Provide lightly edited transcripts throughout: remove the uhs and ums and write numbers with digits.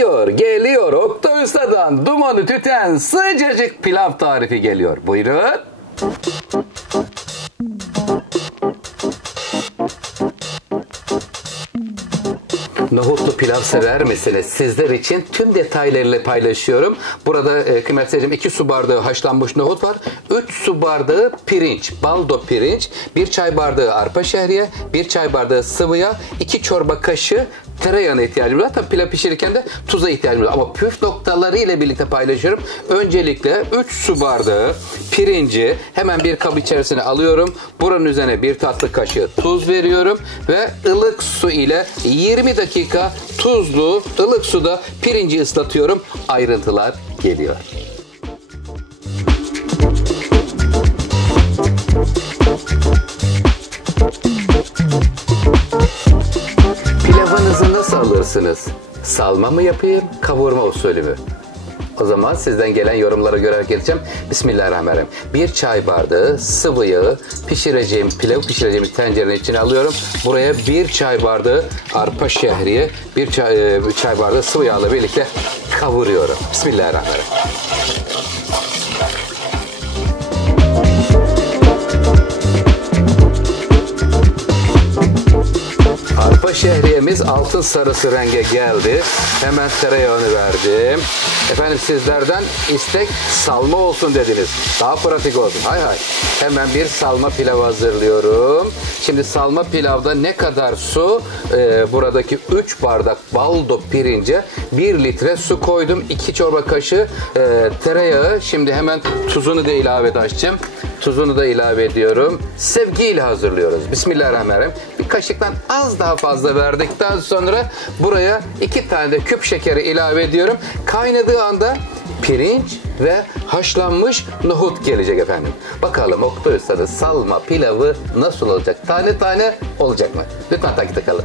Geliyor, geliyor. Oktay Usta'dan dumanı tüten sıcacık pilav tarifi geliyor. Buyurun. Nohutlu pilav sever misiniz? Sizler için tüm detaylarıyla paylaşıyorum. Burada kıymetli seyircim 2 su bardağı haşlanmış nohut var. 3 su bardağı pirinç, baldo pirinç, 1 çay bardağı arpa şehriye, 1 çay bardağı sıvı yağ, 2 çorba kaşığı tereyağına ihtiyacımız var. Tabii pilav pişirirken de tuza ihtiyacımız var. Ama püf noktaları ile birlikte paylaşıyorum. Öncelikle 3 su bardağı pirinci hemen bir kap içerisine alıyorum. Buranın üzerine 1 tatlı kaşığı tuz veriyorum. Ve ılık su ile 20 dakika tuzlu ılık suda pirinci ıslatıyorum. Ayrıntılar geliyor. Pilavınızı nasıl alırsınız? Salma mı yapayım, kavurma usulü mü? O zaman sizden gelen yorumlara göre geleceğim. Bismillahirrahmanirrahim. 1 çay bardağı sıvı yağı pilav pişireceğim tencerenin içine alıyorum. Buraya 1 çay bardağı arpa şehriye, 1 çay bardağı sıvı yağla birlikte kavuruyorum. Bismillahirrahmanirrahim. Arpa şehriyemiz altın sarısı renge geldi. Hemen tereyağını verdim. Efendim sizlerden istek salma olsun dediniz. Daha pratik olsun. Hay hay. Hemen bir salma pilav hazırlıyorum. Şimdi salma pilavda ne kadar su? Buradaki 3 bardak baldo pirince 1 litre su koydum. 2 çorba kaşığı tereyağı. Şimdi hemen tuzunu da ilave edeceğim. Tuzunu da ilave ediyorum. Sevgiyle hazırlıyoruz. Bismillahirrahmanirrahim. Bir kaşıktan az daha fazla verdikten sonra buraya 2 tane de küp şekeri ilave ediyorum. Kaynadığı anda pirinç ve haşlanmış nohut gelecek efendim. Bakalım Oktay Usta'nın salma pilavı nasıl olacak? Tane tane olacak mı? Lütfen takipte kalın.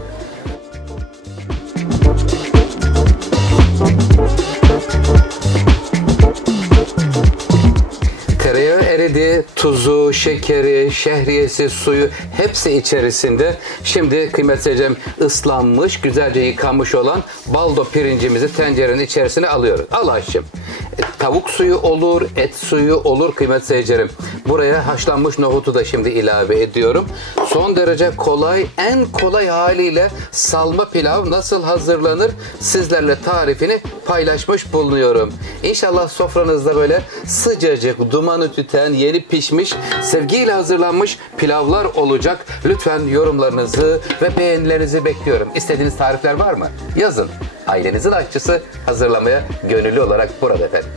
Tereyağı eridi, tuzu, şekeri, şehriyesi, suyu hepsi içerisinde. Şimdi kıymetli seyircim ıslanmış, güzelce yıkanmış olan baldo pirincimizi tencerenin içerisine alıyoruz. Al Ayşem. Tavuk suyu olur, et suyu olur kıymetli seyircilerim. Buraya haşlanmış nohutu da şimdi ilave ediyorum. Son derece kolay, en kolay haliyle salma pilav nasıl hazırlanır sizlerle tarifini paylaşmış bulunuyorum. İnşallah sofranızda böyle sıcacık, dumanı tüten, yeni pişmiş, sevgiyle hazırlanmış pilavlar olacak. Lütfen yorumlarınızı ve beğenilerinizi bekliyorum. İstediğiniz tarifler var mı? Yazın. Ailenizin aşçısı hazırlamaya gönüllü olarak burada efendim.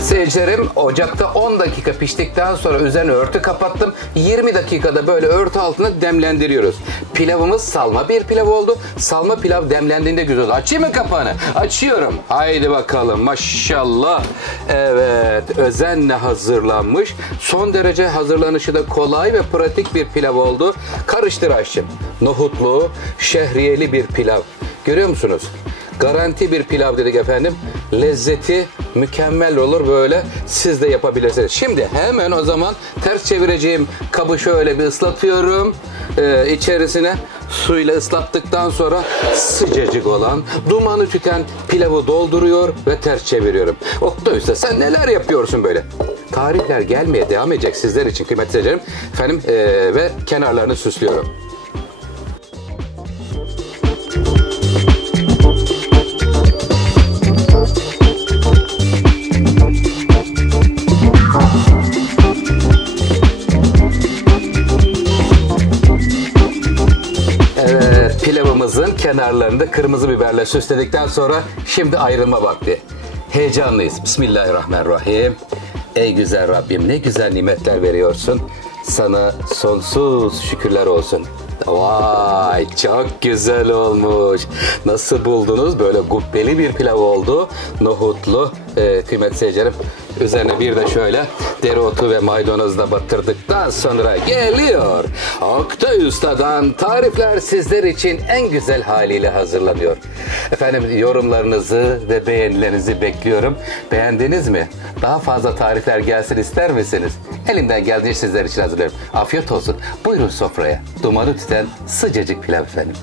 Seyircilerim ocakta 10 dakika piştikten sonra üzerine örtü kapattım. 20 dakikada böyle örtü altında demlendiriyoruz. Pilavımız salma bir pilav oldu. Salma pilav demlendiğinde güzel oldu. Açayım mı kapağını? Açıyorum. Haydi bakalım maşallah. Evet özenle hazırlanmış. Son derece hazırlanışı da kolay ve pratik bir pilav oldu. Karıştır Ayşem. Nohutlu, şehriyeli bir pilav. Görüyor musunuz? Garanti bir pilav dedik efendim. Lezzeti mükemmel olur böyle. Siz de yapabilirsiniz. Şimdi hemen o zaman ters çevireceğim kabı şöyle bir ıslatıyorum. İçerisine suyla ıslattıktan sonra sıcacık olan, dumanı tüten pilavı dolduruyor ve ters çeviriyorum. Oktay Usta sen neler yapıyorsun böyle? Tarifler gelmeye devam edecek sizler için kıymetli seyircilerim. Efendim ve kenarlarını süslüyorum. Pilavımızın kenarlarında kırmızı biberle süsledikten sonra şimdi ayrılma vakti. Heyecanlıyız. Bismillahirrahmanirrahim. Ey güzel Rabbim ne güzel nimetler veriyorsun. Sana sonsuz şükürler olsun. Vay çok güzel olmuş. Nasıl buldunuz? Böyle gubbeli bir pilav oldu. Nohutlu, kıymetli seyircilerim. Üzerine bir de şöyle dereotu ve maydanozu da batırdıktan sonra geliyor. Oktay Usta'dan tarifler sizler için en güzel haliyle hazırlanıyor. Efendim yorumlarınızı ve beğenilerinizi bekliyorum. Beğendiniz mi? Daha fazla tarifler gelsin ister misiniz? Elimden geldiğince sizler için hazırlıyorum. Afiyet olsun. Buyurun sofraya. Dumanı tüten sıcacık pilav efendim.